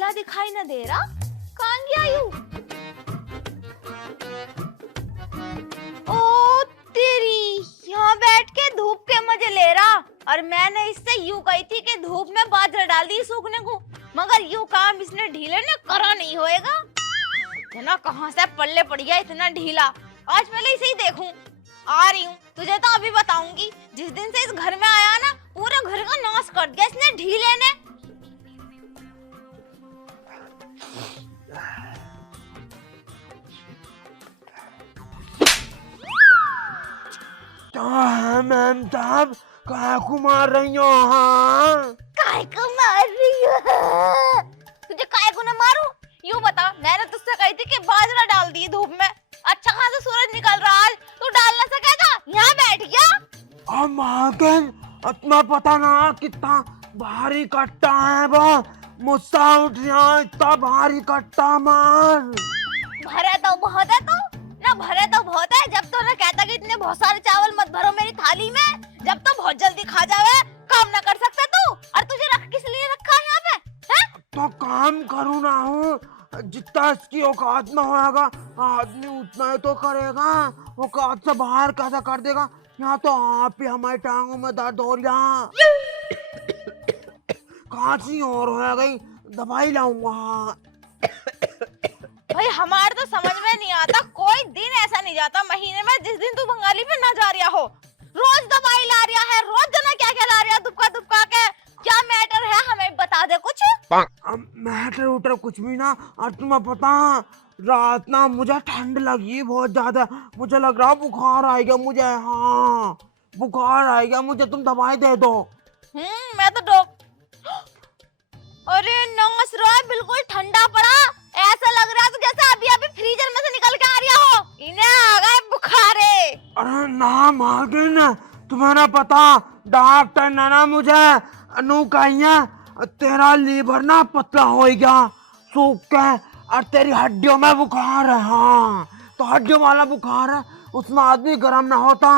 ढीला दिखाई न दे रहा, कहाँ गया यूं? ओ तेरी, यहाँ बैठ के धूप के मजे ले रहा। और मैंने इससे यूं कही थी कि धूप में बाजरा डाल दी सूखने को, मगर यूं काम इसने ढीले ने करा नहीं होएगा। इतना कहाँ से पल्ले पड़ गया इतना ढीला। आज पहले इसे ही देखूं। आ रही हूँ, तुझे तो अभी बताऊंगी। जिस दिन से इस घर में आया ना, पूरे घर का नाश कर दिया इसने ढीले ने। क्या है मैम साहब, काय को मार रही हो? हाँ काय को मार रही हो? तुझे काय को ना मारूं? यूं बता, मैंने तुझसे कही थी कि बाजरा डाल दी धूप में। अच्छा खासा सूरज निकल रहा आज, तू डाल ना सकेगा? यहाँ बैठ गया। अब मार्केन, तुम्हें पता ना कितना भारी कट्टा है वो। मुझसे उठ गया इतना भारी कट्टा मार। भरे तो बहुत है तू ना, भरे तो बहुत है। जब तो ना कहता कि इतने बहुत सारे चावल मत भरो मेरी थाली में, जब तो बहुत जल्दी खा जावे। काम ना कर सकता तू? और तुझे रख किस लिए रखा है यहाँ पे? है? तो काम करूँ ना हूँ, जितना इसकी औकात में होगा आदमी उतना ही तो करेगा। औकात से बाहर कैसा कर देगा? यहाँ तो आप ही हमारी टांगों में दर्द हो रहा, खांसी और हो गई, दवाई लाऊंगा। भाई हमारे तो समझ में नहीं आता, कोई दिन ऐसा नहीं जाता महीने में जिस दिन तू बंगाली पे ना जा रहा हो। रोज दवाई ला रहा है, रोज जना क्या क्या ला रहा है दुबका दुबका के। क्या मैटर है, हमें बता दे कुछ। मैटर उटर कुछ भी ना। और तुम्हें पता, रात ना मुझे ठंड लगी बहुत ज्यादा। मुझे लग रहा बुखार आएगा मुझे। हाँ बुखार आएगा मुझे, तुम दवाई दे दो। मैं तो अरे नास रहा है, बिल्कुल ठंडा पड़ा। ऐसा लग रहा है तो जैसे अभी अभी फ्रीजर में से निकल के आ रहा हो। इन्हें आ गए बुखारे। अरे ना मालकिन, तुम्हें ना पता, डॉक्टर ने ना मुझे अनु कहिया तेरा लीवर ना पतला हो गया सूख के, और तेरी हड्डियों में बुखार है। हाँ तो हड्डियों वाला बुखार है, उसमें आदमी गर्म ना होता,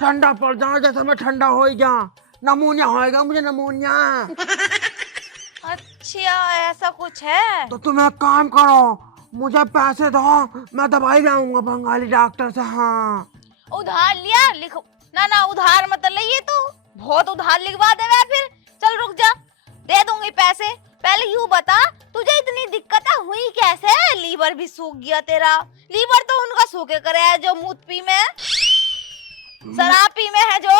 ठंडा पड़ जाए जैसे मैं ठंडा हो गया। नमूनिया होएगा मुझे, नमूनिया। अच्छा ऐसा कुछ है। तो तुम एक काम करो, मुझे पैसे दो, मैं दवाई लाऊंगा बंगाली डॉक्टर से। हाँ उधार लिया? लिखो ना ना, उधार मत लिए तू, बहुत उधार लिखवा दे फिर। चल रुक जा, दे दूंगी पैसे। पहले यूं बता, तुझे इतनी दिक्कतें हुई कैसे? लीवर भी सूख गया तेरा। लीवर तो उनका सूखे करे है जो मूत्री में, शराब पी में है जो।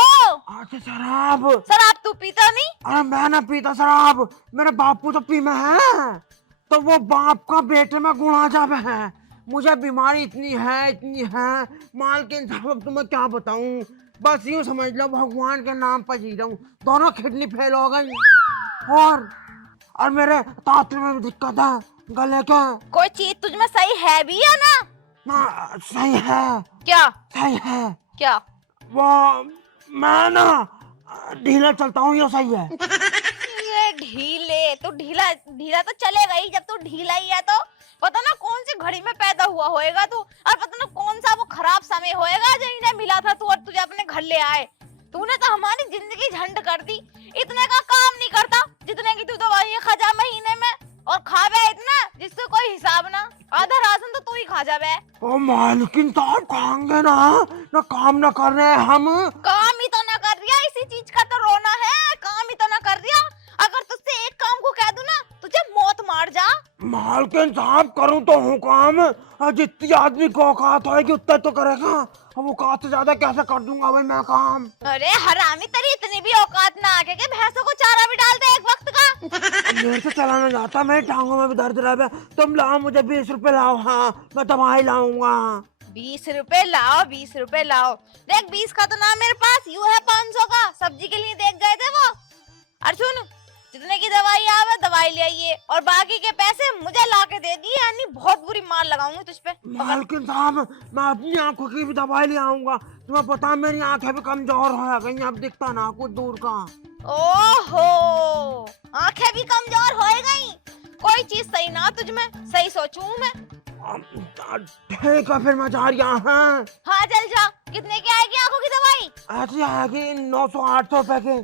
अच्छा शराब? शराब तू पीता नहीं? अरे मैं ना पीता शराब, मेरे बापू तो पी में है। तो वो बाप का बेटे में गुणा जावे है। मुझे बीमारी इतनी है मालकिन साहब, अब तुम्हें क्या बताऊं। बस यूं समझ लो भगवान के नाम पर जी रहा हूँ। दोनों किडनी फेल हो गई, और मेरे तातू में भी दिक्कत है, गले का। कोई चीज तुझ में सही है भी है ना? ना सही है। क्या सही है? क्या? वो मैं ना ढीला चलता हूँ, ये सही है। ये ढीले तो ढीला ढीला तो चलेगा ही, जब तू ढीला ही है तो। पता ना कौन सी घड़ी में पैदा हुआ होएगा तू, और पता ना कौन सा वो खराब समय होएगा जो इन्हें मिला था तू और तुझे अपने घर ले आए। तूने तो हमारी जिंदगी झंड कर दी। इतने का काम नहीं करता जितने की तू दवाइयां खा जा महीने में, और खावे इतना जिससे कोई हिसाब ना। आधा राशन तो तू ही खा जावे। ओ मालकिन साहब खाएंगे ना काम ना कर रहे हैं हम। काम ही तो ना कर रिया, इसी चीज का तो रोना है। काम ही तो ना कर रिया। अगर तुझसे एक काम को कह दूं ना, तुझे मौत मार जा। मालकिन साहब करूं तो हूँ काम, और जितनी आदमी को औकात होगी उतना तो करेगा। अब औकात से ज्यादा कैसे कर दूंगा भाई मैं काम। अरे हरामी, तेरी इतनी भी औकात ना आके के भैंसों को चारा भी डाल दे एक वक्त का। मेरे से चला ना जाता, मेरी टांगों में भी दर्द रहा है। तुम लाओ मुझे 20 रुपए लाओ। हाँ मैं दवाई लाऊंगा। 20 रुपए लाओ, 20 रुपए लाओ। देख 20 का तो ना मेरे पास, यू है 500 का। सब्जी के लिए देख गए थे वो। और सुन, जितने की दवाई आवे दवाई ले आइए, और बाकी के पैसे मुझे ला के दे दिए, यानी बहुत बुरी मार लगाऊंगी तुझ पे। मालकिन साहब मैं अपनी आंखों की भी दवाई ले आऊंगा। तुम्हें पता है मेरी आंखें भी कमजोर हो गई, अब दिखता ना कुछ दूर का। ओहो, आंखें भी कमजोर हो गई। कोई चीज सही ना तुझ में, सही सोचूं मैं। ठीक है फिर मैं जा रहा हूँ। हाँ चल जा। कितने की आएगी आंखों की दवाई? ऐसी आएगी 900-800 रुपए की।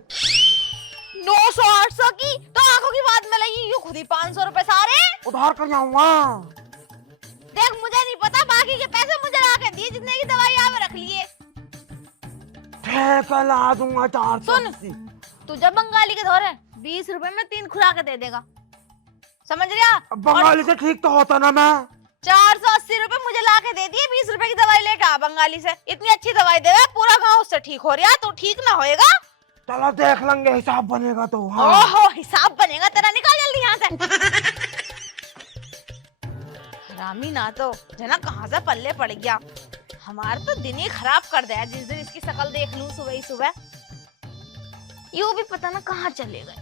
900-800 की तो आंखों होगी बाद में लगी यूं खुद ही 500 रुपए सारे उधार कर जाऊंगा। देख मुझे नहीं पता, बाकी के पैसे मुझे ला के दिए, जितने की दवाई यहाँ पे रख लिए। ठीक है ला दूंगा 480। सुन तुझे बंगाली के धोरे 20 रुपए में 3 खुराकें दे देगा, समझ रहा? बंगाली से ठीक तो होता ना मैं। 480 रुपए मुझे ला के दे दिए, 20 रुपए की दवाई लेके आ बंगाली से। इतनी अच्छी दवाई देगा, पूरा गांव उससे ठीक हो रहा, तो ठीक ना होएगा। चलो देख लेंगे, हिसाब बनेगा तो। हाँ। ओहो हिसाब बनेगा तेरा, निकाल जल्दी यहाँ से। हरामी ना तो जना कहाँ से पल्ले पड़ गया, हमारा तो दिन ही खराब कर दिया जिस दिन इसकी शक्ल देख लूं सुबह ही सुबह। यूं भी पता ना कहाँ चले गए।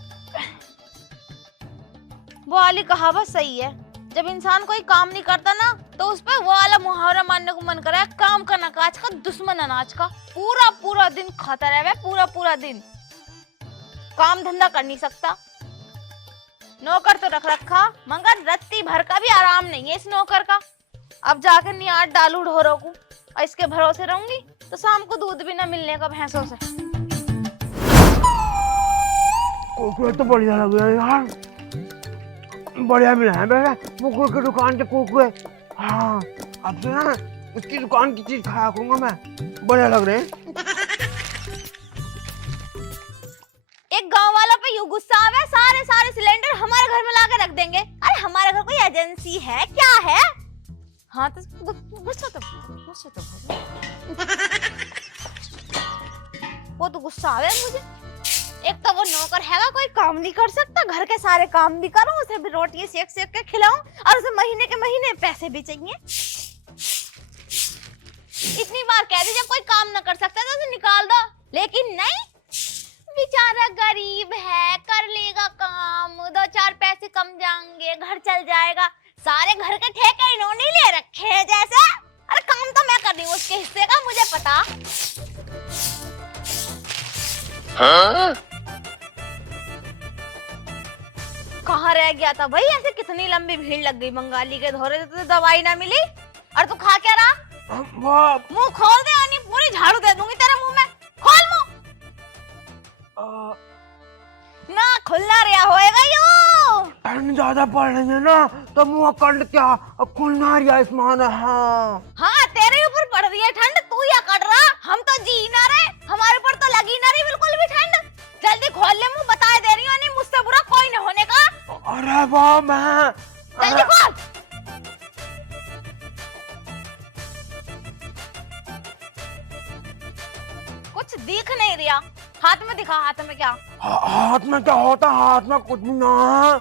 वो वाली कहावत सही है, जब इंसान कोई काम नहीं करता ना तो उस पर वो वाला मुहावरा मानने को मन करा है, काम का नकाज का दुश्मन अनाज का। पूरा पूरा दिन खाता रहे, पूरा पूरा दिन काम धंधा कर नहीं सकता। नौकर तो रख रखा, मगर रत्ती भर का भी आराम नहीं है इस नौकर का। अब जाकर नियाट डालू ढोरों को, और इसके भरोसे रहूंगी तो शाम को दूध भी ना मिलने का भैंसों से। कुरकुरे तो बढ़िया लग रहा है यार, बढ़िया मिला है बेटा मुकुल की दुकान के कुरकुरे। हाँ अब से ना उसकी दुकान की चीज खाया करूंगा मैं, बढ़िया लग रहे हैं। एक गांव वाला पे यूं गुस्सा आवे, सारे सारे सिलेंडर हमारे घर में लाके रख देंगे। अरे हमारे घर कोई एजेंसी है क्या है? हाँ तो गुस्सा तो वो तो गुस्सा आवे मुझे। एक तो वो नौकर हैगा, कोई काम नहीं कर सकता, घर के सारे काम भी करूं, उसे भी रोटी सेक सेक के खिलाऊं, और उसे महीने के महीने पैसे भी चाहिए। इतनी बार कह दी जब कोई काम न कर सकता तो उसे निकाल दो, लेकिन नहीं, बेचारा गरीब है, कर लेगा काम, 2-4 पैसे कम जाएंगे, घर चल जाएगा। सारे घर के ठेके इन्होंने ले रखे हैं जैसे। अरे काम तो मैं कर रही हूँ उसके हिस्से का, मुझे पता। हाँ? कहाँ रह गया था भाई? ऐसे कितनी लंबी भीड़ लग गई बंगाली के धोरे, तो दवाई ना मिली। और तू खा क्या रहा? मुंह खोल दे, यानी पूरी झाड़ू दे दूंगी तेरे मुंह में। खोल मुंह। ना खुलना रहा होएगा यूं। ठंड ज्यादा पड़ रही है ना तो मुंह कंड क्या खुलना रहा इसमान। हाँ तेरे ऊपर पड़ रही है ठंड, तू या कर रहा, हम तो जी ना रहे, हमारे ऊपर तो लगी ना रही बिल्कुल भी ठंड। जल्दी खोल ले मुंह, बता दे रही हूँ, नहीं मुझसे बुरा कोई न होने का। अरे वाह मैं जल्दी खोल। कुछ दिख नहीं रहा, हाथ में दिखा, हाथ में क्या? हाथ में क्या होता, हाथ में कुछ भी ना।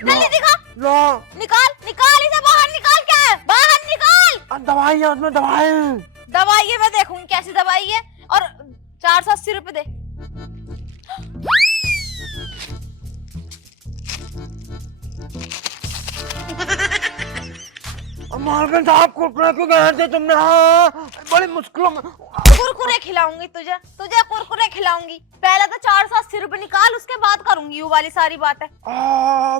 जल्दी दिखा। लो निकाल निकाल, इसे बाहर निकाल, क्या है बाहर निकाल। दवाई है उसमें, दवाई। दवाई है, मैं देखूंगी कैसी दवाई है। और 480 रुपए दे। मालकिन साहब कुरकुरे क्यों गए थे तुमने? हाँ बड़ी मुश्किलों में। कुरकुरे खिलाऊंगी तुझे, तुझे कुरकुरे खिलाऊंगी। पहले तो 480 रुपए निकाल, उसके बाद करूंगी ये वाली सारी बातें।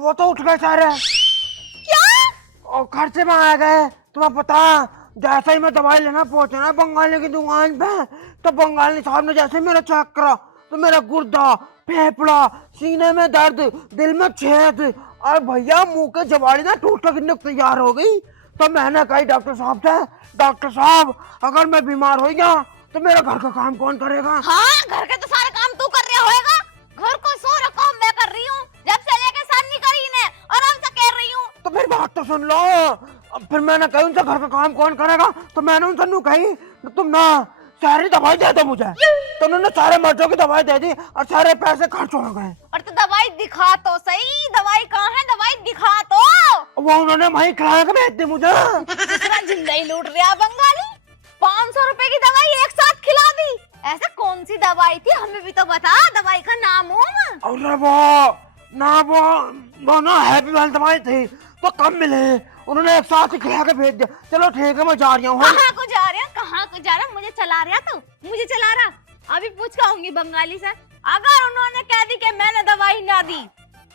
वो तो उठ गए सारे। क्या? और खर्चे में आ गए। तुम्हें पता, जैसे ही मैं दवाई लेना पहुंचा ना बंगाली की दुकान पे, तो बंगाली साहब ने जैसे मेरा चेक करा तो मेरा गुर्दा, फेफड़ा, सीने में दर्द, दिल में छेद, और भैया मुंह के जवाड़ी ना टूट गिरने को तैयार हो गई। तो मैंने कही डॉक्टर साहब से, डॉक्टर साहब अगर मैं बीमार हो गया तो मेरा घर का काम कौन करेगा? हाँ घर के तो सारे काम तू कर रहा होएगा, घर को सारा काम मैं कर रही हूँ, जब से लेके सानी करी ने, और अब से कह रही हूँ। तो फिर बात तो सुन लो। फिर मैंने कही उनसे घर का काम कौन करेगा, तो मैंने उनसे नू कही तुम ना सारी दवाई दे दो मुझे। तो उन्होंने सारे मर्जों की दवाई दे दी और सारे पैसे खर्च हो गए। और तो दवाई दिखा तो सही, दवाई कहाँ है, दवाई दिखा तो। वो उन्होंने वहीं खिला के भेज दी मुझे। दूसरा जिंदा ही लूट रहा बंगाली। 500 रुपए की दवाई एक साथ खिला दी। ऐसे कौन सी दवाई थी, हमें भी तो बता, दवाई का नाम हो। अरे वो ना हैप्पी वाली दवाई थी तो कम मिले, उन्होंने एक साथ ही खिला के भेज दिया। चलो ठीक है मैं जा रही हूँ। कहाँ को जा रहे हैं, कहाँ को जा रहा है? मुझे चला रहा तू, मुझे चला रहा। अभी पूछ के आऊंगी बंगाली से, अगर उन्होंने कह दी कि मैंने दवाई ना दी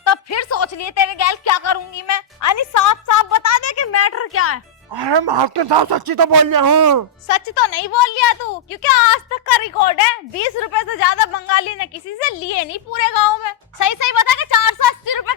तो फिर सोच लिए तेरे गैल क्या करूंगी मैं। यानी साफ साफ बता दे कि मैटर क्या है। अरे मास्टर साहब सच्ची तो बोल रहा हूँ। सच तो नहीं बोल लिया तू, क्योंकि आज तक का रिकॉर्ड है 20 रुपए से ज्यादा बंगाली ने किसी से लिए नहीं पूरे गांव में। सही सही बता के 480 रुपए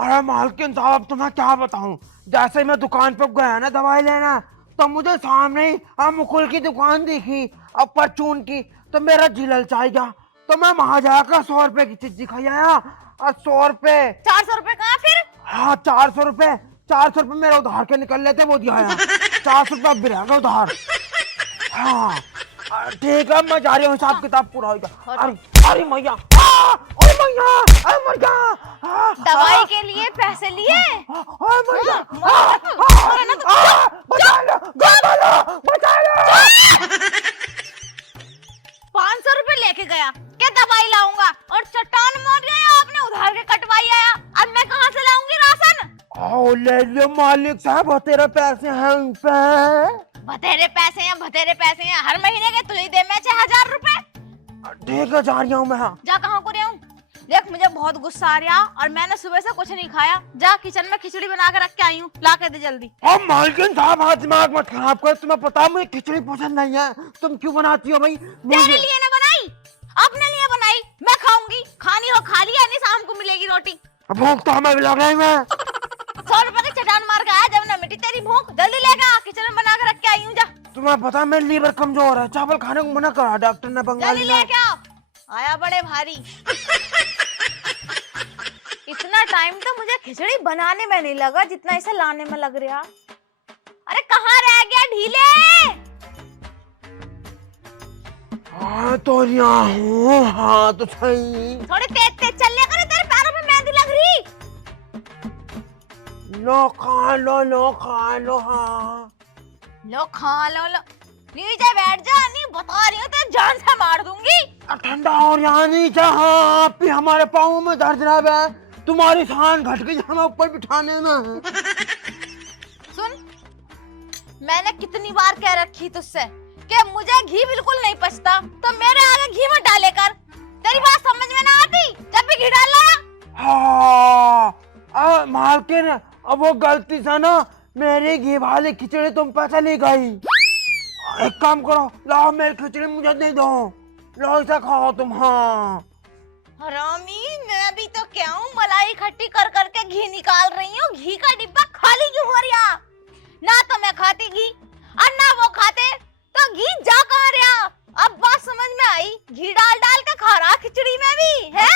अरे मालकिन साहब तुम्हें क्या बताऊं, जैसे मैं दुकान पर गया ना दवाई लेना, तो मुझे सामने ही मुकुल की दुकान दिखी और परचून की, तो मेरा जी ललचाई गया। तो मैं वहां जाकर 100 रुपए की चीज दिखाई आया। और 100 रुपए, 400 रुपए कहाँ फिर? हाँ 400 रुपए, 400 रुपए मेरे उधार के निकल लेते वो दिया है। 400 रुपए अब भी रहेगा उधार। हाँ ठीक है, मैं जा रही हूँ, हिसाब किताब पूरा हो गया। अरे अरे मैया, अरे मैया, अरे मैया, दवाई के लिए पैसे लिए? अरे मैया, मरे ना तू। बचा लो, बचा लो, बचा लो। 500 रुपए लेके गया, क्या दवाई लाऊंगा? और चट्टान मार गया, आपने उधार के कटवाई आया, अब मैं कहाँ से लाऊंगी राशन? आओ ले लो मालिक साहब, तेरे पैसे हैं उन पे। बतेरे पैसे हैं, बतेरे पैसे हैं, हर महीने के तुझे दे मैं 6000 रुपए। ठीक है, जा रही हूँ मैं। जा कहाँ को रहा हूँ? देख मुझे बहुत गुस्सा आ रहा और मैंने सुबह से कुछ नहीं खाया। जा किचन में खिचड़ी बना के रख के आई हूँ, ला के दे जल्दी। अब मालकिन साहब हाथ दिमाग मत खराब कर, तुम्हें पता मुझे खिचड़ी पसंद नहीं है, तुम क्यों बनाती हो भाई? तेरे लिए ना बनाई, अपने लिए बनाई, मैं खाऊंगी। खानी हो खा लिया, नहीं शाम को मिलेगी रोटी। भूख तो हमें भी लग रही है। 100 रुपए की चटान मार के आया, जब ना मिटी तेरी भूख। जल्दी लेगा, किचन में बना के रख के आई हूँ। जा तुम्हें पता मेरा लीवर कमजोर है, चावल खाने को मना करा डॉक्टर ने बंगाली जल्दी में। लेके आओ, आया बड़े भारी। इतना टाइम तो मुझे खिचड़ी बनाने में नहीं लगा जितना इसे लाने में लग रहा। अरे कहाँ रह गया ढीले? हाँ तो यहाँ हूँ, हाँ तो सही। थोड़ी तेज तेज चल लिया करे, तेरे पैरों में मेहंदी लग रही। लो खा लो, लो खा लो, हाँ लो खा लो। नीचे बैठ जा, नहीं बता रही हूँ तो जान से मार दूंगी। ठंडा और यहाँ नीचे, हाँ आप भी हमारे पाँव में दर्द रहा है, तुम्हारी शान घट गई हमें ऊपर बिठाने में। सुन, मैंने कितनी बार कह रखी तुझसे कि मुझे घी बिल्कुल नहीं पचता, तो मेरे आगे घी मत डाले कर। तेरी बात समझ में ना आती जब भी घी डाल रहा। हाँ मालकिन, अब वो गलती से ना मेरी घी वाली खिचड़ी तुम पे चली गई। एक काम करो, लाओ मेरी खिचड़ी मुझे दे दो, लो इसे खाओ तुम। हाँ हरामी, मैं भी तो क्या हूँ, मलाई इकट्ठी कर करके घी निकाल रही हूँ। घी का डिब्बा खाली क्यों हो रहा? ना तो मैं खाती घी और ना वो खाते, तो घी जा कहाँ रहा? अब बात समझ में आई, घी डाल डाल के खा रहा खिचड़ी में भी है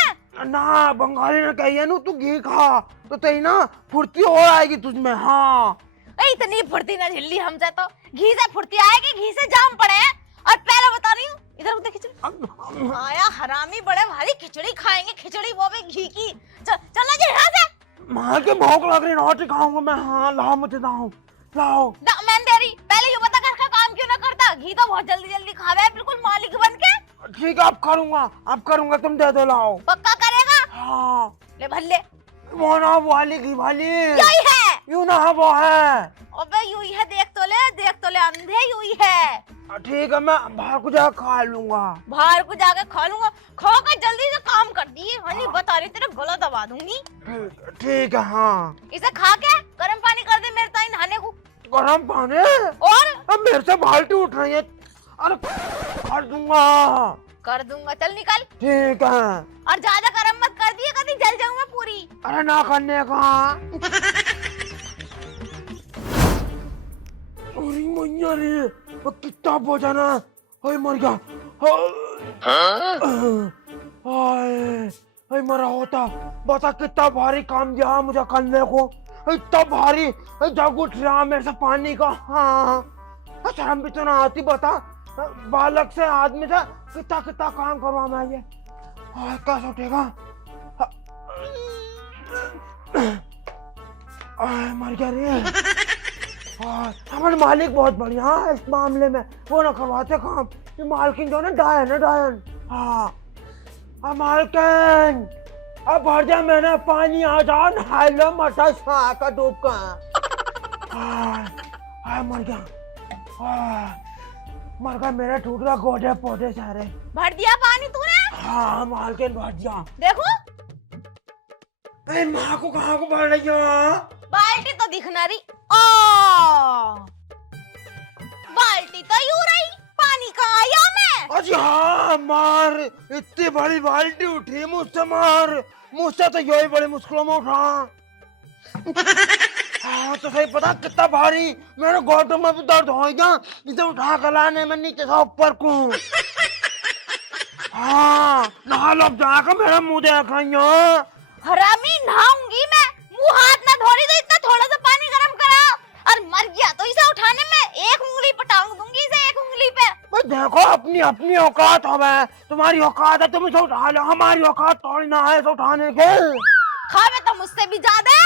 ना, बंगाली ने कही है ना तू घी खा तो तेरी ना फुर्ती और आएगी तुझमें। हाँ इतनी फुर्ती ना झिल्ली हमसे, तो घी से फुर्ती आएगी, घी से जाम पड़े हैं। और पहले बता रही हूँ, इधर उधर खिचड़ी आया हरामी, बड़े भारी खिचड़ी खाएंगे, खिचड़ी वो भी घी की। चलना जी यहाँ से। माँ के भूख लग रही, रोटी खाऊंगा मैं। हाँ लाओ मुझे, लाओ लाओ। मैं दे रही, पहले ये बता घर का काम क्यों ना करता? घी तो बहुत जल्दी जल्दी खावे है, बिल्कुल मालिक बन के। ठीक है, अब करूंगा, तुम दे दो, लाओ। पक्का करेगा? हाँ ले भल्ले, वो ना वाली घी वाली, यही है। यूं ना वो है। अबे यूं ही है, देख तो ले अंधे, यूं ही है। ठीक है, मैं बाहर को जाकर खा लूंगा। बाहर को जाके खा लूंगा, खा कर जल्दी से काम कर दिए। हनी बता रही, तेरे गला दबा दूंगी। ठीक है, हाँ इसे खा के गर्म पानी कर दे मेरे ताई नहाने को। गरम पानी? और अब मेरे से बाल्टी उठ रही है। अरे कर दूंगा, चल निकल। ठीक है। और ज्यादा गरम मत कर दिए, कभी जल जाऊं मैं पूरी। अरे ना करने का। अरे मैया रे, वो कितना भोजन है, ओए मर गया। हाय मरा होता, बता कितना भारी काम दिया मुझे करने को, इतना भारी। जग उठ रहा मेरे से पानी का। हाँ शर्म भी तो ना आती, बता बालक से आदमी से कितना कितना काम करवा मैं ये। कैसे उठेगा? मर गया रे। हमारे मालिक बहुत बढ़िया है इस मामले में, वो ना करवाते काम। ये मालकिन जो ना डायन। हाँ मालकिन, अब भर जा मैंने पानी, आ जा नहा लो मटा का डूब का। मर गया मेरा टूट गया गोदे पौधे सारे। भर दिया पानी तूने? हाँ मालकिन भर दिया। देखो माँ को कहाँ को भर रही हो? बाल्टी तो दिखना रही। बाल्टी तो यूं रही, पानी कहाँ आया मैं? अजी हाँ मार, इतनी बड़ी बाल्टी उठी मुझसे, मार मुझसे तो यही बड़ी मुश्किलों में उठा। हाँ तो सही पता कितना भारी मेरे घोटों में भी दर्द हो गया इसे उठा कर लाने में नीचे से ऊपर को। हाँ नहा लो अब जाकर मेरा मुंह देख रही हो। हरामी नहाऊंगी मैं, मुंह हाथ ना धो रही तो इतना थोड़ा सा पानी गरम करा और मर गया तो इसे उठाने में एक उंगली पर टांग दूंगी, इसे एक उंगली पे। भाई देखो अपनी अपनी औकात हो गए, तुम्हारी औकात है तुम इसे उठा लो, हमारी औकात थोड़ी ना है इसे उठाने के। खावे तो मुझसे भी ज्यादा।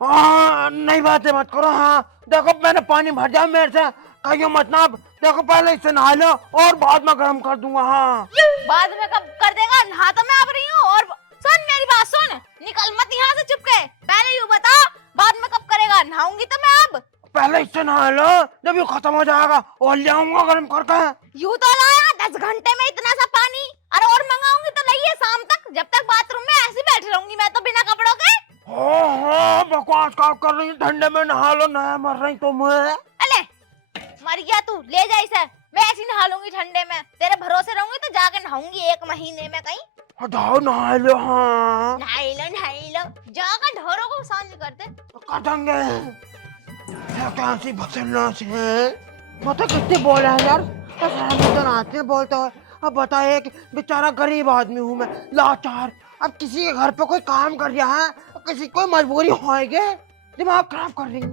हाँ नई बातें मत करो। हाँ देखो मैंने पानी भर दिया मेरे से, कहियो मत ना। देखो पहले इससे नहा लो और बाद में गर्म कर दूंगा। हाँ बाद में कब कर देगा, नहा तो मैं अब रही हूँ। और सुन मेरी बात सुन, निकल मत यहाँ से चुपके, पहले यूँ बता बाद में कब करेगा। नहाऊंगी तो मैं अब। पहले इससे नहा लो, जब ये खत्म हो जाएगा और ले आऊंगा गर्म करके। यूँ तो लाया 10 घंटे में इतना सा पानी, अरे और मंगाऊंगी तो लाइए शाम तक, जब तक बाथरूम में ऐसी बैठी रहूंगी मैं तो बिना कपड़ों के। हो बकवास का कर रही, ठंडे में नहा लो, नहा मर रही तुम। अले मर गया तू, ले जा इसे, मैं ऐसी नहा लूंगी ठंडे में, तेरे भरोसे रहूंगी तो जाके नहाऊंगी 1 महीने में कहीं। जाओ नहा लो। हाँ नहाई लो जाकर ढोरों को सांझ करते। कटेंगे कैसी बदतमीज है, मतलब कितने बोले हैं यार, तो आते हैं बोलते है। अब बता, एक बेचारा गरीब आदमी हूँ मैं, लाचार, अब किसी के घर पे कोई काम कर रहा है, किसी कोई मजबूरी होएगी, दिमाग खराब कर रही है।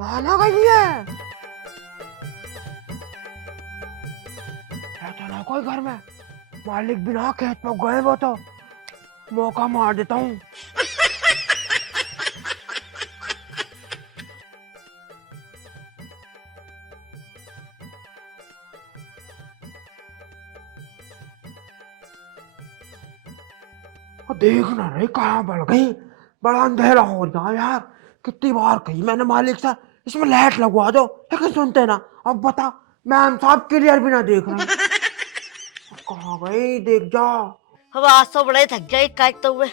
माना गई है तो ना कोई घर में, मालिक बिना खेत पर गए वो तो मौका मार देता हूँ। देखना रही कहाँ बढ़ गई, बड़ा अंधेरा हो रहा यार। कितनी बार कही मैंने मालिक से इसमें लाइट लगवा दो, लेकिन सुनते ना। अब बता मैम साहब क्लियर भी ना देख रहे। कहाँ गई देख जा। अब आज तो बड़े थक गए काटते हुए।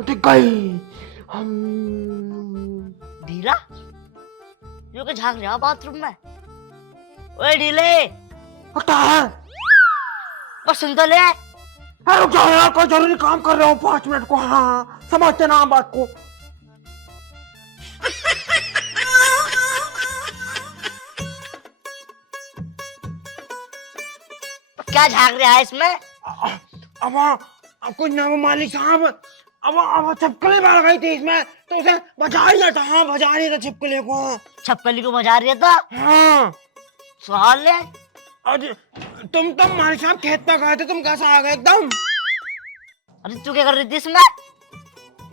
दिख गई हम। ढीला यो के झांक रहा बाथरूम में। ओए ढीले क्या है? बस सुन तो ले। अरे रुक जाओ यार, कोई जरूरी काम कर रहा हूँ, 5 मिनट को। हाँ समझते ना बात को। क्या झांक रहा है इसमें? अब कुछ ना, वो मालिक साहब अब छिपकली बढ़ गई थी इसमें, तो उसे बजा ही था। हाँ बजा रही था छिपकली को। छपकली को बजा रही था? हाँ सवाल ले। अरे तुम मालिक साहब खेत पे गए थे, तुम कैसे आ गए एकदम? अरे तू क्या कर रही थी इसमें?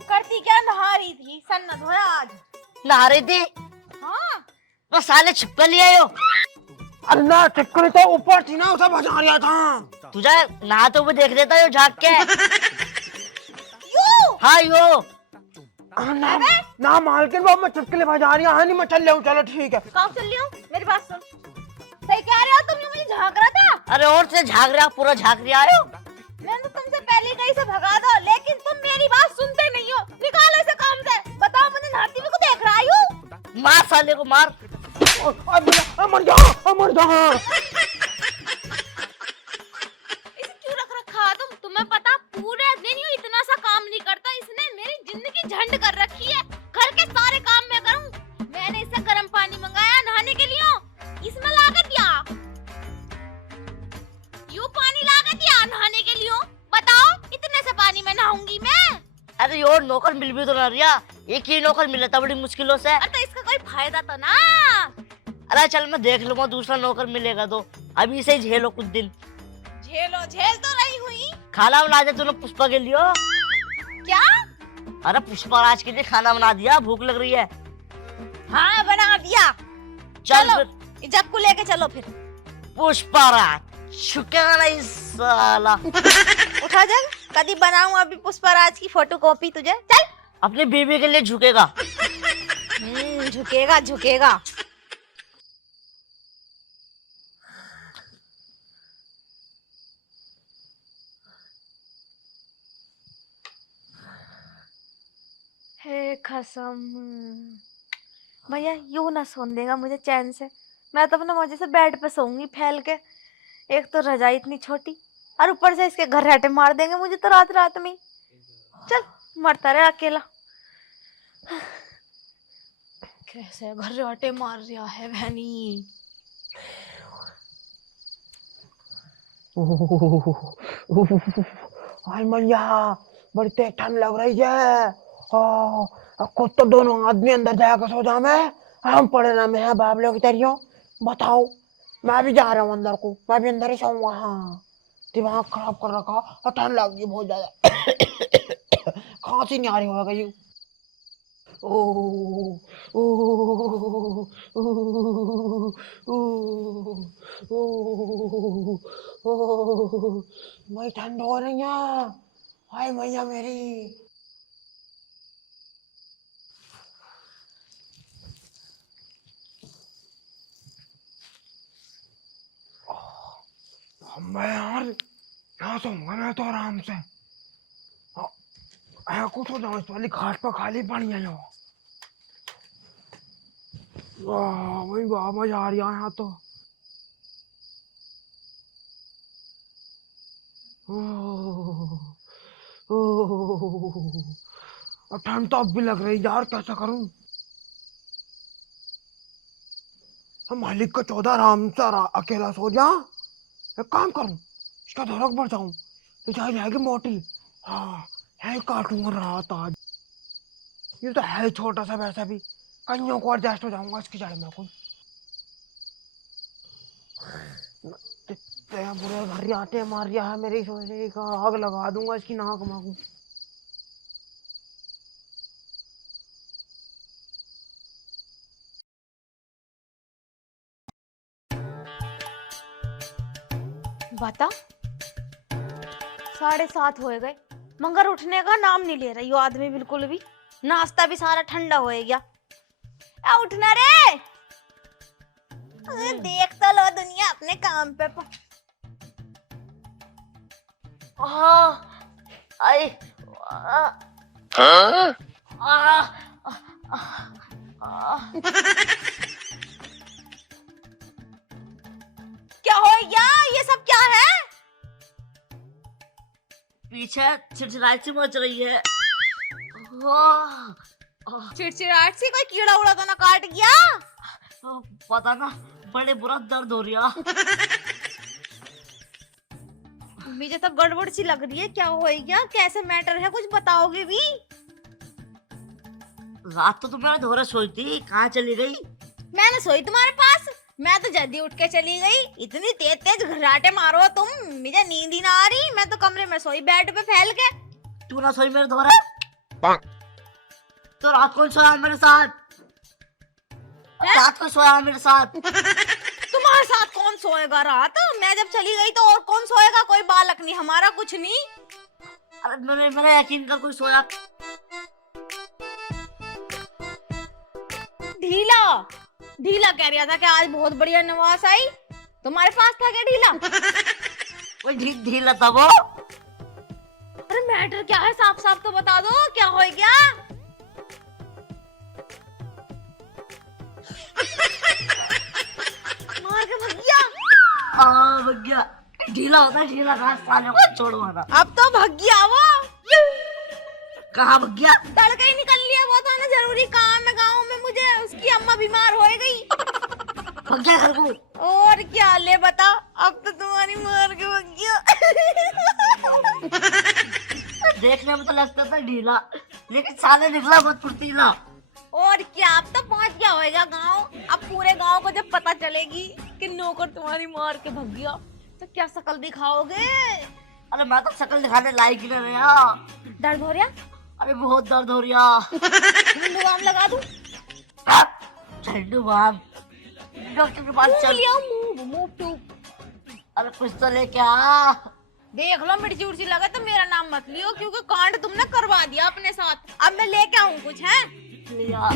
करती क्या, नहा रही थी, सन न धोया आज। नहा रही थी? हाँ बस साले छिपकली आयो। अरे ना छिपकली तो ऊपर थी ना, उसे बजा रहा था। तुझे नहाते हुए देख लेता यो झांक के। यू हाँ यो ना मालकिन वो मैं छिपकली बजा रही हूँ। नहीं मैं चल रहा, चलो ठीक है। कहाँ चल रही हूँ, मेरी बात सुन। सही कह रहे हो, तुमने मुझे झांक रहा था। अरे और से झांक रहा, पूरा झांक रहा आयो। मैंने तो तुमसे पहले कहीं से भगा दो, लेकिन तुम मेरी बात सुनते नहीं हो। निकालो इसे काम से, बताओ मुझे नहाती हुई को देख रहा हूँ। मार साले को मार। मर जा मर जा। इसे क्यों रख रखा तुम? तुम्हें पता पूरे दिन यूं इतना सा काम नहीं करता, इसने मेरी जिंदगी झंड कर रखी है। घर के सारे काम मैं करूं। मैंने इसे गर्म पानी मंगाया नहाने के लिए, इसमें लागत दिया, यूं पानी लागत दिया नहाने के लिए। बताओ इतने से पानी में नहाऊंगी मैं? अरे यो नौकर मिल भी तो ना रिया, एक ही नौकर मिला था बड़ी मुश्किलों से। अरे तो इसका कोई फायदा तो ना। अरे चल मैं देख लूंगा, दूसरा नौकर मिलेगा तो। अभी से ही झेलो कुछ दिन। झेल तो रही हुई। खाना बना दे तूने पुष्पा के लिए। क्या? अरे पुष्पा राज के लिए खाना बना दिया, भूख लग रही है। हाँ बना दिया। चल चलो फिर। जग को लेके चलो फिर। पुष्पा राज छुकेगा नहीं साला। उठा जग, कभी बनाऊं अभी पुष्पराज की फोटो कॉपी तुझे। चल। अपनी बीवी के लिए झुकेगा। झुकेगा झुकेगा। हे कसम, भैया यूं ना सोने देगा मुझे चैन से। मैं तो अपने मजे से बेड पे सोऊंगी फैल के। एक तो रजाई इतनी छोटी और ऊपर से इसके घर्राटे मार देंगे मुझे तो रात रात में ही। चल मरता रहे अकेला। कैसे घर्राटे मार रहा है बहनी। हाय मैया, बड़ी तेज ठंड लग रही है। खुद तो दोनों आदमी अंदर जाकर सो जा में, हम पड़े ना में बाबलों की तरियों। बताओ, मैं भी जा रहा हूँ अंदर को, मैं भी अंदर ही सोऊंगा। हाँ, दिमाग खराब कर रखा और ठंड लग गई बहुत ज्यादा। खांसी नहीं आ रही होगा कहीं। ओ ओ ओ मैं ठंड हो रही है। हाय मैया मेरी। मैं यार यहाँ सोऊंगा मैं तो आराम से। कुछ हो जाओ, इस वाली घाट पर खाली पड़ी है यो। वाह भाई वाह, मजा आ रहा है यहाँ तो। और ठंड तो अब भी लग रही यार, कैसा करूं। मालिक का 14 आराम से अकेला सो जा। एक काम करूं, इसका धड़क बढ़ जाऊं तो चाहे जाएगी मोटी। हाँ, है काटूंगा रात आज। ये तो है छोटा सा, वैसा भी कहीं को एडजस्ट हो जाऊंगा इसकी जड़ में कोई। बुरे घर आते मार रहा है मेरी सोचने का, आग लगा दूंगा इसकी नाक मांगू। बता 7:30 हो गए, मगर उठने का नाम नहीं ले रही वो आदमी बिल्कुल भी। नाश्ता भी सारा ठंडा हो गया। उठना रे। देख तो लो दुनिया अपने काम पे। आई क्या हो गया? ये सब क्या है? पीछे चिड़चिड़ाहट सी मच रही है। चिड़चिड़ाहट से कोई कीड़ा उड़ा तो ना काट गया? पता ना, बड़े बुरा दर्द हो रहा। मुझे तो गड़बड़ सी लग रही है। क्या हो गया? कैसे मैटर है? कुछ बताओगे भी? रात तो तुम मेरे धोरे सोई थी, कहाँ चली गई? मैंने सोई तुम्हारे पास? मैं तो जल्दी उठ के चली गई। इतनी तेज तेज घर्राटे मारो तुम, मुझे नींद ही ना आ रही। मैं तो कमरे में सोई बेड पे फैल के। तू ना सोई मेरे धोरे? तो रात को सोया मेरे साथ? रात को सोया मेरे साथ? तुम्हारे साथ कौन सोएगा रात? मैं जब चली गई तो और कौन सोएगा? कोई बालक नहीं हमारा, कुछ नहीं। अरे मेरा यकीन कर, कोई सोया। ढीला ढीला कह रहा था कि आज बहुत बढ़िया नवाज आई। तुम्हारे पास था क्या ढीला? वो ढीला था वो। अरे मैटर क्या है? साफ साफ तो बता दो, क्या हो गया? मार के भग गया? भग गया। ढीला होता है, ढीला घास साले को छोड़ मारा। अब तो भग गया वो। कहाँ भग गया? तड़का ही निकल लिया। वो था ना जरूरी काम है गाँव में, मुझे उसकी अम्मा बीमार हो गई। भग गया घर को। और क्या ले बता, अब तो तुम्हारी मार के भग गया। देखने में तो लगता था ढीला, लेकिन साले निकला बहुत फुर्तीला। और क्या, अब तो पहुंच गया होगा गाँव। अब पूरे गाँव को जब पता चलेगी कि नौकर तुम्हारी मार के भग गया तो क्या शक्ल दिखाओगे? अरे मैं तो शक्ल दिखाने लायक ही नहीं रहा। दर्द हो रहा? अरे बहुत दर्द हो रहा। झंडू बाम लगा दूं? झंडू बाम? डॉक्टर के पास चल। Move to. अरे कुछ तो लेके आ। देख लो, मिर्ची उर्ची लगा तो मेरा नाम मत लियो, क्योंकि कांड तुमने करवा दिया अपने साथ। अब मैं लेके आऊं कुछ है? लिया।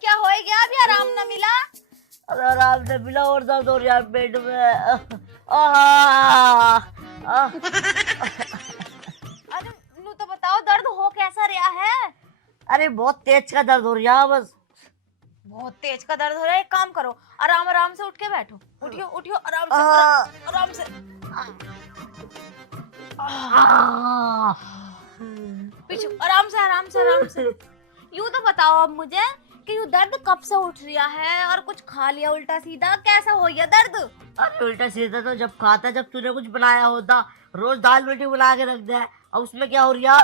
क्या हो गया? अभी आराम न मिला? अरे आराम से मिला और दर्द हो रहा है पेट में। अरे नू तो बताओ दर्द हो कैसा रहा है? अरे बहुत तेज का दर्द हो रहा है बस। बहुत तेज का दर्द हो रहा है। एक काम करो, आराम आराम से उठ के बैठो। उठियो उठियो आराम से, आराम से। पीछे आराम से, आराम से, आराम से। यूं तो बताओ अब मुझे कि यूं दर्द कब से उठ रहा है, और कुछ खा लिया उल्टा सीधा, कैसा हो गया दर्द? अरे उल्टा सीधा तो जब खाता, जब तूने कुछ बनाया होता। रोज दाल रोटी बना के रख दे, अब उसमें क्या हो रहा?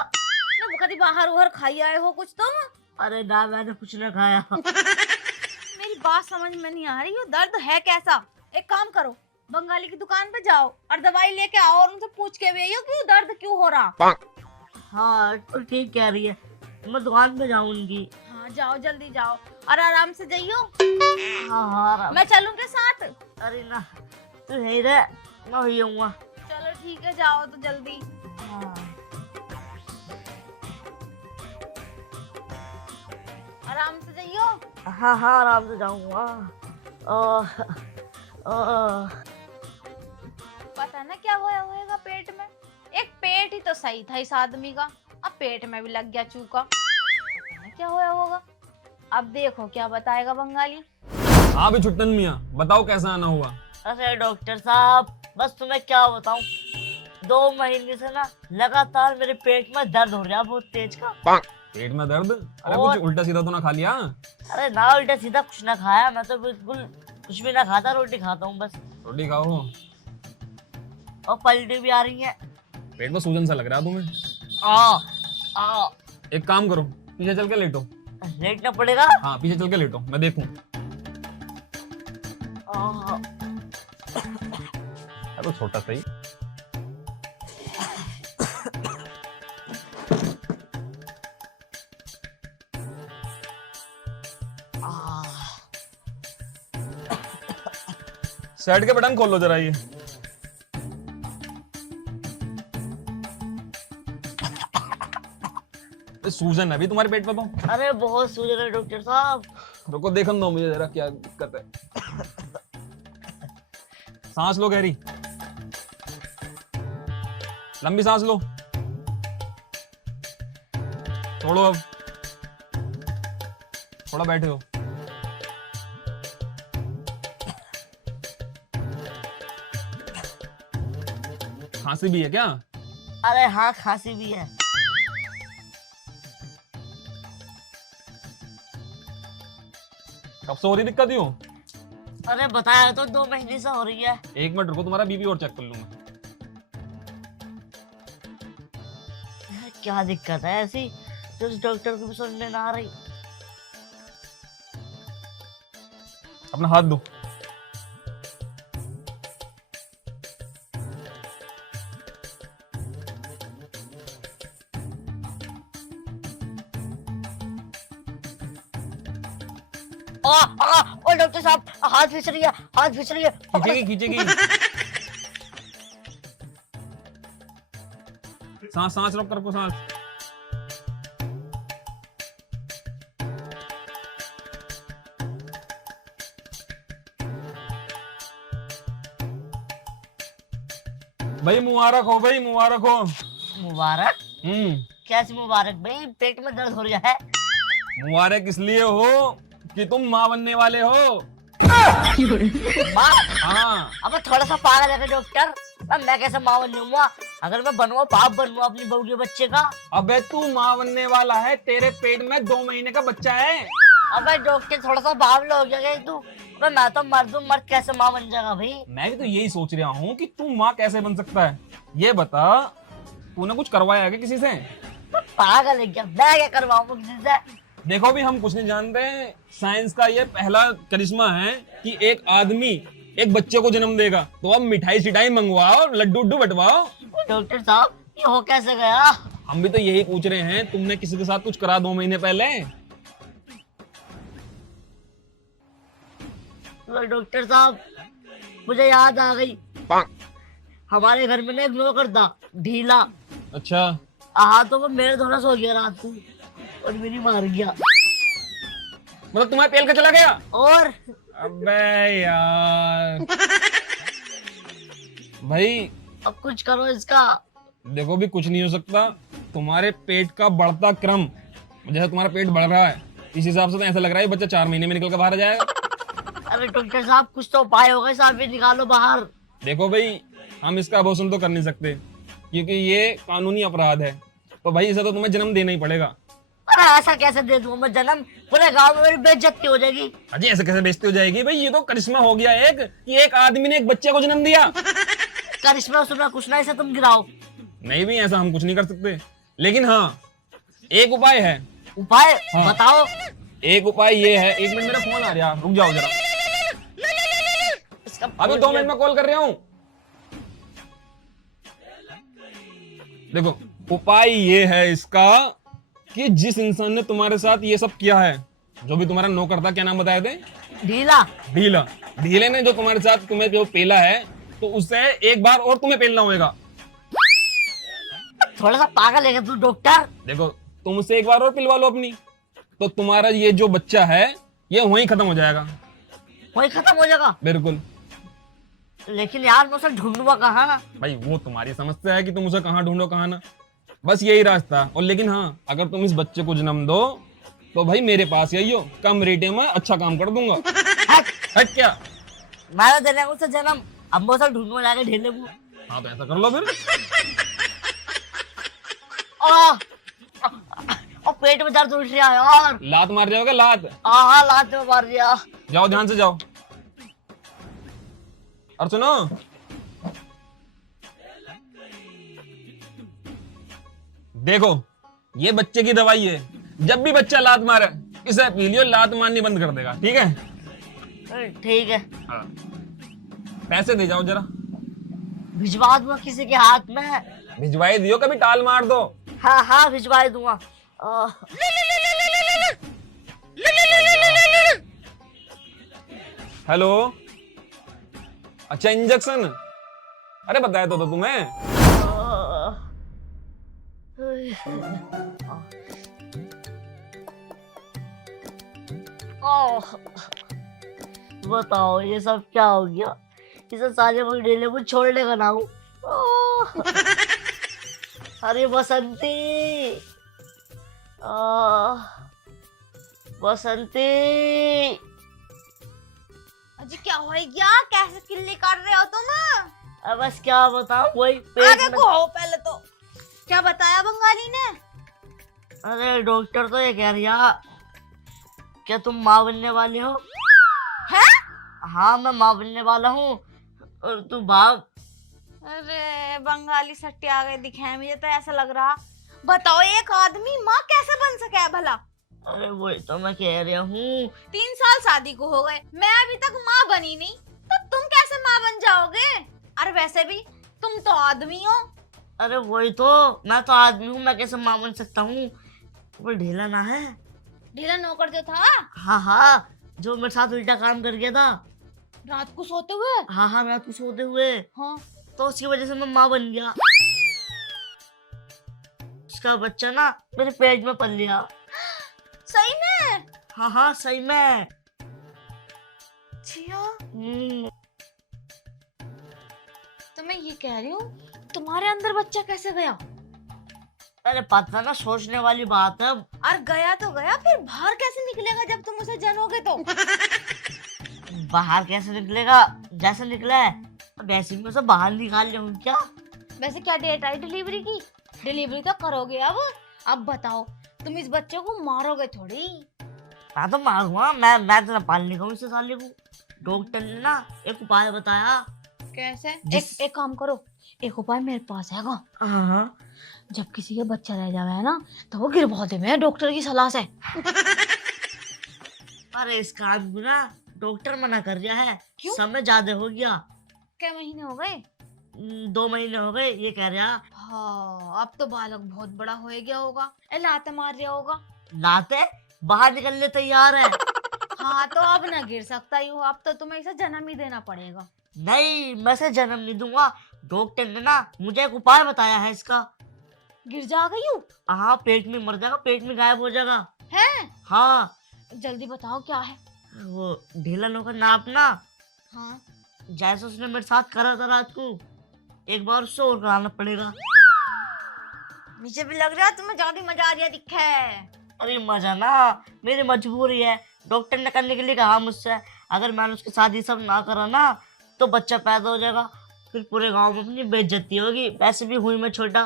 ना कभी बाहर उहर खाई आए हो कुछ तुम? अरे ना, मैंने कुछ ना खाया। मेरी बात समझ में नहीं आ रही, ये दर्द है कैसा? एक काम करो, बंगाली की दुकान पे जाओ और दवाई लेके आओ, और उनसे पूछ के भी आइयो कि दर्द क्यों हो रहा। हाँ तो ठीक कह रही है, मैं दुकान पे जाऊंगी। हाँ जाओ, जल्दी जाओ और आराम से जाइयो। हाँ हाँ मैं चलूंगी साथ। अरे ना, तू यहीं रह, मैं वही आऊंगा। चलो ठीक है, जाओ तो जल्दी। आराम से जाइयो। हाँ हाँ आराम से जाऊंगा। पता ना क्या होया होएगा पेट में। एक पेट ही तो सही था इस आदमी का, अब पेट में भी लग गया चूका। पता ना क्या होया होगा। अब देखो क्या बताएगा बंगाली। हाँ भी छुट्टन मियाँ, बताओ कैसा आना हुआ? अरे डॉक्टर साहब, बस तुम्हें क्या बताऊं, 2 महीने से ना लगातार मेरे पेट में दर्द हो रहा है बहुत तेज का। पेट में दर्द? अरे और- कुछ उल्टा सीधा तो ना खा लिया? अरे ना उल्टा सीधा कुछ ना खाया, मैं तो बिल्कुल कुछ भी ना खाता, रोटी खाता हूँ बस। रोटी खाओ। और पलटी भी आ रही है। पेट में सूजन सा लग रहा है तुम्हें। आ आ एक काम करो, पीछे चल के लेटो। लेटना पड़ेगा। हाँ पीछे चल के लेटो, मैं देखूं। आ, तो छोटा सही। शर्ट के बटन खोल लो जरा ये। सूजन है अभी तुम्हारे पेट में तो। अरे बहुत सूजन है डॉक्टर साहब। रुको देखने दो मुझे जरा क्या दिक्कत है। सांस लो गहरी, लंबी सांस लो। छोड़ो अब, थोड़ा बैठे हो। खांसी भी है क्या? अरे हाँ खांसी भी है। कब से हो रही दिक्कत ही हो? अरे बताया तो 2 महीने से हो रही है। 1 मिनट रुको, तुम्हारा बीपी और चेक कर लूंगा। क्या दिक्कत है ऐसी जो उस डॉक्टर को भी समझ में ना आ रही? अपना हाथ दो। ओ डॉक्टर साहब, हाथ फिस रही है, हाथ फिस रही है। खींचेगी खींचेगी। सांस सांस रोक कर, सांस। भाई मुबारक हो, भाई मुबारक हो। मुबारक? हम्म। कैसी मुबारक भाई, पेट में दर्द हो रहा है। मुबारक इसलिए हो कि तुम माँ बनने वाले हो। माँ? हाँ। अब थोड़ा सा पागल है डॉक्टर। अब मैं कैसे माँ बनूंगा? अगर मैं बनूंगा बाप बनूंगा अपनी बहू के बच्चे का। अबे तू माँ बनने वाला है, तेरे पेट में 2 महीने का बच्चा है। अबे डॉक्टर थोड़ा सा बावला हो गया क्या तू? अबे मैं तो मर्द हूँ, मर्द कैसे माँ बन जाएगा भाई? मैं भी तो यही सोच रहा हूँ कि तू माँ कैसे बन सकता है। ये बता, तूने कुछ करवाया है क्या किसी से? तो पागल है क्या? मैं क्या करवाऊंगा किसी से? देखो भी हम कुछ नहीं जानते। साइंस का ये पहला करिश्मा है कि एक आदमी एक बच्चे को जन्म देगा। तो अब मिठाई सिठाई मंगवाओ, लड्डू उड्डू बंटवाओ। डॉक्टर साहब ये हो कैसे गया? हम भी तो यही पूछ रहे हैं, तुमने किसी के साथ कुछ करा 2 महीने पहले? डॉक्टर साहब मुझे याद आ गई, हमारे घर में ना एक नौकर था ढीला। अच्छा। हाँ तो वो मेरे थोड़ा सो गया रात को और मेरी मार गया। मतलब तुम्हारे पेल का चला गया? और अबे यार। भाई अब कुछ करो इसका। देखो भी कुछ नहीं हो सकता, तुम्हारे पेट का बढ़ता क्रम, जैसे तुम्हारा पेट बढ़ रहा है इस हिसाब से तो ऐसा लग रहा है बच्चा 4 महीने में निकल कर बाहर आ जाएगा। अरे डॉक्टर साहब कुछ तो उपाय होगा, साहब ये निकालो बाहर। देखो भाई, हम इसका अबॉर्शन तो कर नहीं सकते क्योंकि ये कानूनी अपराध है, तो भाई इसे तो तुम्हें जन्म देना ही पड़ेगा। अरे ऐसा कैसे दे दूंगा मैं जन्म, पूरे गांव में मेरी बेइज्जती हो जाएगी। अजी ऐसे कैसे बेइज्जती हो जाएगी भाई, ये तो करिश्मा हो गया एक कि एक आदमी ने एक बच्चे को जन्म दिया। करिश्मा उसमें कुछ नहीं, से तुम गिराओ। नहीं भी ऐसा हम कुछ नहीं कर सकते, लेकिन हाँ एक उपाय है। उपाय हाँ। बताओ। एक उपाय ये है, 1 मिनट मेरा फोन आ रहा है, रुक जाओ जरा, इसका अभी 2 मिनट में कॉल कर रहा हूँ। देखो उपाय ये है इसका कि जिस इंसान ने तुम्हारे साथ ये सब किया है, जो भी तुम्हारा नौकर था, क्या नाम बताए थे? ढीला। ढीला। ढीले ने जो तुम्हारे साथ तुम्हें जो पेला है, तो उससे एक बार और तुम्हें पेलना होगा। थोड़ा सा पागल है तू डॉक्टर। देखो तुम उससे एक बार और पिलवा लो अपनी, तो तुम्हारा ये जो बच्चा है ये वहीं खत्म हो जाएगा। वही खत्म हो जाएगा। बिल्कुल। लेकिन यार मैं उसे ढूंढूंगा कहाँ? भाई वो तुम्हारी समस्या है कि तुम उसे कहाँ ढूंढो कहाँ ना, बस यही रास्ता। और लेकिन हाँ, अगर तुम इस बच्चे को जन्म दो तो भाई मेरे पास ही आइयो, कम रेटे में अच्छा काम कर दूंगा। हट क्या? मैं देने उसे जन्म, अब मैं उसे ढूंढूंगा जाके ढीले को। हाँ तो ऐसा कर लो फिर। और पेट में दर्द उठ रहा है यार। लात मार जाओगे, लात। हाँ लात में मार दिया। जाओ ध्यान से जाओ। और सुनो, देखो ये बच्चे की दवाई है, जब भी बच्चा लात मारे इसे पी लियो, लात मारनी बंद कर देगा। ठीक है? ठीक है। हाँ। पैसे दे जाओ जरा। भिजवा दूंगा किसी के हाथ में। भिजवाई दियो, कभी टाल मार दो। हाँ हाँ भिजवा दूंगा। हेलो, अच्छा इंजेक्शन, अरे बताया तो तुम्हें। बताओ ये सब क्या हो गया? इसे साले को ढीले को छोड़ने का ना हूँ। अरे बसंती, बसंती। अजी क्या हो गया, कैसे किल्ली कर रहे हो तुम? अब बस क्या बताऊं, वही आगे पेट में। को हो पहले तो। क्या बताया बंगाली ने? अरे डॉक्टर तो ये कह रहा, क्या तुम माँ बनने वाले हो? हैं? हाँ मैं माँ बनने वाला हूँ और तू बाप। अरे बंगाली सट्टी आ गई दिखे, मुझे तो ऐसा लग रहा। बताओ एक आदमी माँ कैसे बन सके है भला? अरे वही तो मैं कह रहा हूँ। 3 साल शादी को हो गए, मैं अभी तक माँ बनी नहीं, तो तुम कैसे माँ बन जाओगे? और वैसे भी तुम तो आदमी हो। अरे वही तो, मैं तो आदमी हूँ, मैं कैसे माँ बन सकता हूँ? वो ढीला ना है? ढीला नौकर जो था, हाँ हाँ, जो मेरे साथ उल्टा काम कर गया था। रात को सोते हुए। हाँ हाँ रात को सोते हुए, हाँ तो उसकी वजह से मैं माँ बन गया। उसका बच्चा ना मेरे पेट में पल लिया। सही में? हाँ हाँ सही में। जिया, हम्म, तो मैं ये कह रही हूँ तुम्हारे अंदर बच्चा कैसे गया? अरे पता ना, सोचने वाली बात है। और गया तो गया, फिर बाहर कैसे निकलेगा जब तुम उसे जनोगे तो? बाहर कैसे निकलेगा? जैसे निकला है वैसे में उसे बाहर निकाल लें क्या? वैसे क्या डेट आई डिलीवरी की? डिलीवरी तो करोगे अब बताओ, तुम इस बच्चे को मारोगे थोड़ी? मैं तो मारूंगा, मैं तो पालने का इसे साले को। डॉक्टर ने ना एक उपाय बताया। कैसे? जिस- एक काम करो, एक उपाय मेरे पास है। हाँ हाँ। जब किसी के बच्चा रह जावे है ना, तो वो गिरवा दे मैं डॉक्टर की सलाह से। अरे इस काम को ना डॉक्टर मना कर रहा है। क्यों? समय ज्यादा हो गया। क्या महीने हो गए? 2 महीने हो गए ये कह रहा। हाँ, अब तो बालक बहुत बड़ा हो गया होगा, लात मार रहा होगा। लाते बाहर निकलने तैयार है। हाँ तो अब ना गिर सकता ही हो, अब तो तुम्हें इसे जन्म ही देना पड़ेगा। नहीं मैं से जन्म नहीं दूंगा। डॉक्टर ने ना मुझे एक उपाय बताया है इसका। गिर जाएगा यूं? हाँ पेट में मर जाएगा, पेट में गायब हो जाएगा। है? हाँ जल्दी बताओ क्या है। वो ढीला नौकर नापना, हाँ जैसे उसने मेरे साथ करा था रात को, एक बार उससे और कराना पड़ेगा। मुझे भी लग रहा है तुम्हें ज्यादा मजा आ रहा दिखा है। अरे मजा ना, मेरी मजबूरी है। डॉक्टर ने करने के लिए कहा मुझसे, अगर मैंने उसके साथ ये सब ना करा ना तो बच्चा पैदा हो जाएगा, फिर पूरे गांव में अपनी बेइज्जती होगी। वैसे भी हुई मैं छोटा।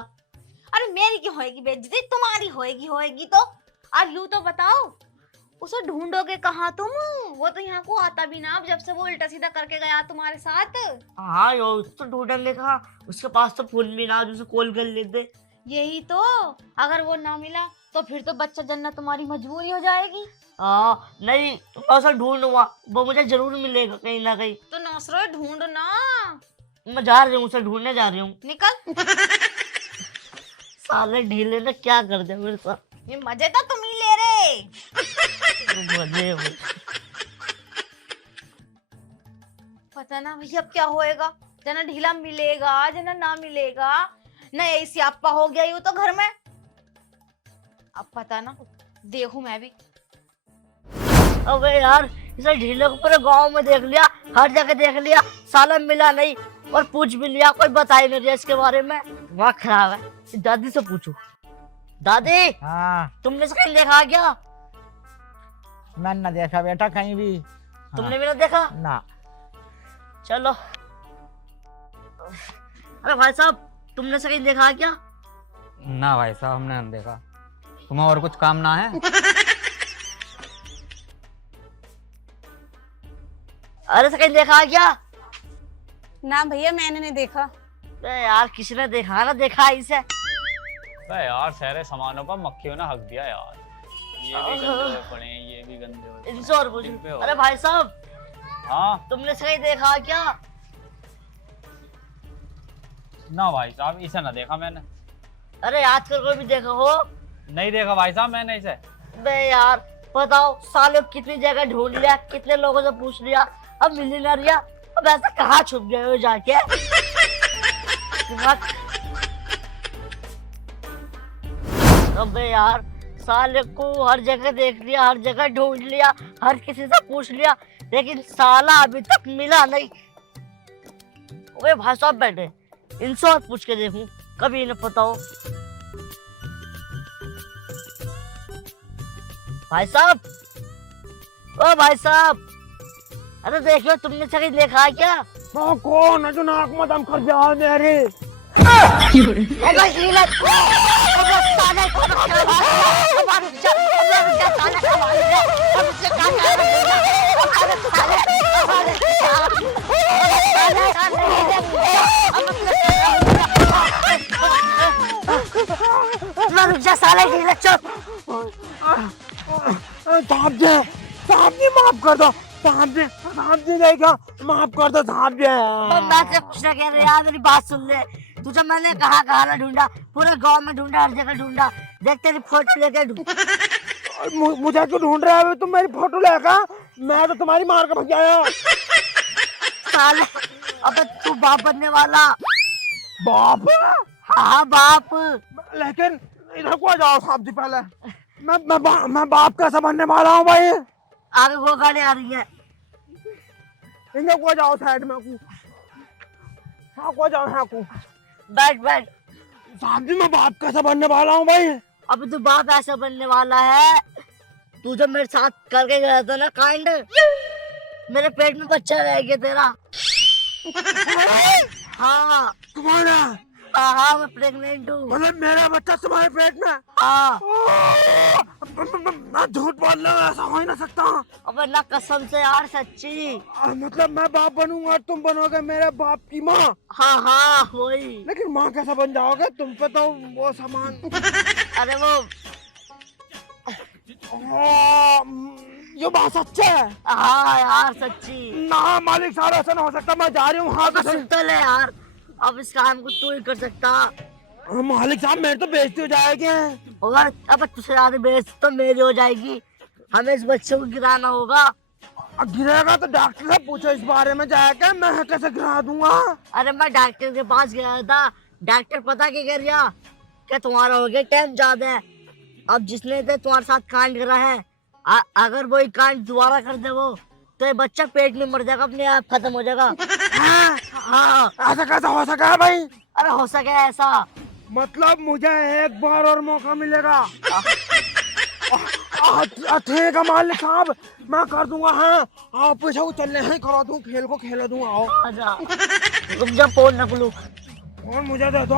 अरे मेरी क्यों होएगी बेइज्जती, तुम्हारी होएगी तो। अब यूं तो बताओ उसे ढूंढोगे कहाँ तुम? वो तो यहाँ को आता भी ना, अब जब से वो उल्टा सीधा करके गया तुम्हारे साथ। हाँ यो तो ढूंढेंगे कहाँ, उसके पास तो फोन भी ना जो कॉल कर लेते। यही तो, अगर वो ना मिला तो फिर तो बच्चा जन्नत तुम्हारी मजबूरी हो जाएगी। नहीं मैं उसे ढूंढूंगा, वो मुझे जरूर मिलेगा कहीं ना कहीं। तो नौसरो ढूंढ ना। मैं जा रही हूँ, उसे ढूंढने जा रही हूँ। निकल। साले ढीले ने क्या कर दिया मेरे साथ। ये मजे तो तुम ही ले रहे। मजे हुए। पता ना भैया अब क्या होएगा, जना ढीला मिलेगा जना ना मिलेगा। न यही सियापा हो गया यूं तो घर में। अब पता ना, देखूं मैं भी। अबे यार, इसे ढीले को पूरे गांव में देख लिया, हर जगह देख लिया, साला मिला नहीं। और पूछ भी लिया, कोई बताई नहीं रहा इसके बारे में। वहाँ खराब है, दादी से पूछो। दादी, हाँ, तुमने इसे कहीं देखा क्या? मैंने ना देखा बेटा कहीं भी। तुमने भी ना देखा? ना। चलो। अरे भाई साहब, तुमने इसे कहीं देखा क्या? ना भाई साहब, हमने नहीं देखा। तुम्हें और कुछ काम ना है? अरे इसे कहीं देखा क्या? ना भैया मैंने नहीं देखा। अरे यार, किसी ने देखा ना, देखा इसे। अबे यार, सारे सामानों पर मक्खियों ने हक दिया यार। ये भी गंदे हुए पड़े हैं, ये भी गंदे हुए पड़े हैं। इनसे और इन पे पूछो। और। अरे भाई साहब, हाँ तुमने इसे कहीं देखा क्या? ना भाई साहब, इसे ना देखा मैंने। अरे आजकल कोई भी देखा हो? नहीं देखा भाई साहब मैंने इसे। बे यार, बताओ सालों कितनी जगह ढूंढ लिया, कितने लोगों से पूछ लिया, अब मिल ही ना रिया। अब ऐसा कहाँ छुप गए हो जाके? अबे यार, साले को हर जगह देख लिया, हर जगह ढूंढ लिया, हर किसी से पूछ लिया, लेकिन साला अभी तक मिला नहीं। ओए भाई साहब बैठे, इनसे और पूछ के देखूं, कभी इन्हें पता हो। भाई साहब, ओ भाई साहब, अरे देखियो, तुमने से कहीं देखा है क्या? वो कौन है जो नाक में दम कर जा मेरे? अबे हीला, अबे साले को हमारे साले हमारे हम इससे क्या करेंगे? अबे साले हमारे रुक जा साले हीला, चुप। साहब जी माफ कर दो। साहब जी देखा, माफ कर दो साहब जी। मैं से कुछ ना कह रहे यार, मेरी बात सुन ले। तुझे मैंने कहा ना ढूंढा, पूरे गांव में ढूंढा, हर जगह ढूंढा। देख तेरी फोटो लेके मुझे क्यों ढूंढ रहा है? तुम मेरी फोटो लेकर, मैं तो तुम्हारी मार के भग आया। साले, अबे तू बाप बनने वाला। बाप? हाँ बाप। लेकिन इधर को आ जाओ साहब जी पहले। मैं बाप कैसे बनने वाला हूँ भाई? आगे वो गाड़ी आ रही है। इधर को आ जाओ साइड में को। हाँ को जाओ, हाँ को बैठ बैठ। साहब जी मैं बाप कैसे बनने वाला हूँ भाई? अबे तू बाप ऐसा बनने वाला है, तू जब मेरे साथ करके गया था ना कांड, मेरे पेट में बच्चा रह गया तेरा। हाँ तुम्हारा? हाँ, मैं प्रेग्नेंट हूँ। मतलब मेरा बच्चा तुम्हारे पेट में? हाँ। मैं झूठ बोल रहा हूँ, ऐसा हो ही ना सकता। अबे ना, कसम से यार, सच्ची। मतलब मैं बाप बनूंगा और तुम बनोगे मेरे बाप की माँ? हाँ हाँ वही। लेकिन माँ कैसा बन जाओगे तुम पे तो वो सामान। अरे वो, ये बात सच है? हाँ यार सच्ची। ना मालिक साहब, ऐसा ना हो सकता। मैं जा रही हूँ। हाँ अब सुन तो ले यार, अब इस काम को तू ही कर सकता। मालिक साहब मेरे तो बेइज्जती हो जाएगी। और अब तुझसे ज्यादा बेइज्जती तो मेरी हो जाएगी। हमें इस बच्चे को गिराना होगा। गिरेगा तो डॉक्टर से पूछो इस बारे में जाकर, मैं कैसे गिरा दूंगा? अरे मैं डॉक्टर के पास गया था, डॉक्टर पता क्या कह रहा, क्या तुम्हारा हो गया टाइम ज्यादा है। अब जिसने तुम्हारे साथ कांड करा है, अगर वो कांड दोबारा कर दे वो, तो ये बच्चा पेट में मर जाएगा, अपने आप खत्म हो जाएगा। हाँ ऐसा कैसा हो सका है भाई? अरे हो सके ऐसा। मतलब मुझे एक बार और मौका मिलेगा। ठीक है मालिक साहब, मैं कर दूंगा। हाँ आओ पीछे को चलने हैं, करा दूं खेल को, खेल दूं। आओ आजा तुम जब फोन न खुलू। फोन मुझे दे दो।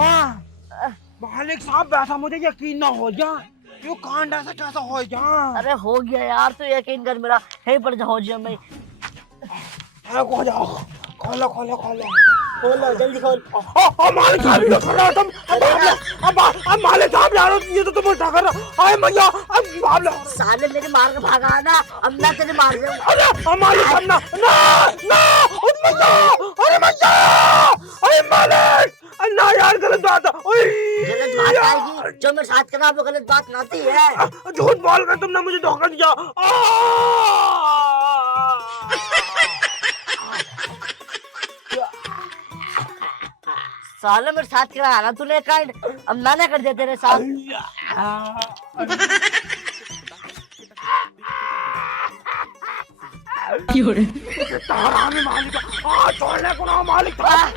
मालिक साहब वैसा मुझे यकीन ना हो जा, यू कांड ऐसा कैसा हो जा। अरे हो गया यार, तू यकीन कर मेरा, यहीं पर हो जाए मैं। हो जाओ, खोलो खोलो खोलो खोलो जल्दी खोल। मालिक साहब ये कर रहा तुम। अब मालिक साहब यार ये तो तुम उल्टा कर रहा। अरे मैया अब बाप रे, साले मेरे मार के भागा ना, अब मैं तेरे मार दूंगा। अरे मालिक साहब ना ना ना, अरे मैया, अरे मैया, अरे मालिक ना यार, गलत बात है। गलत बात आएगी, जो मेरे साथ करा वो गलत बात नाती है। झूठ बोल कर तुमने मुझे धोखा दिया। साले मेरे साथ करा ना तूने कांड, अब मैंने कर दिया तेरे साथ। तारा में मालिक छोड़ने को ना मालिक साहब।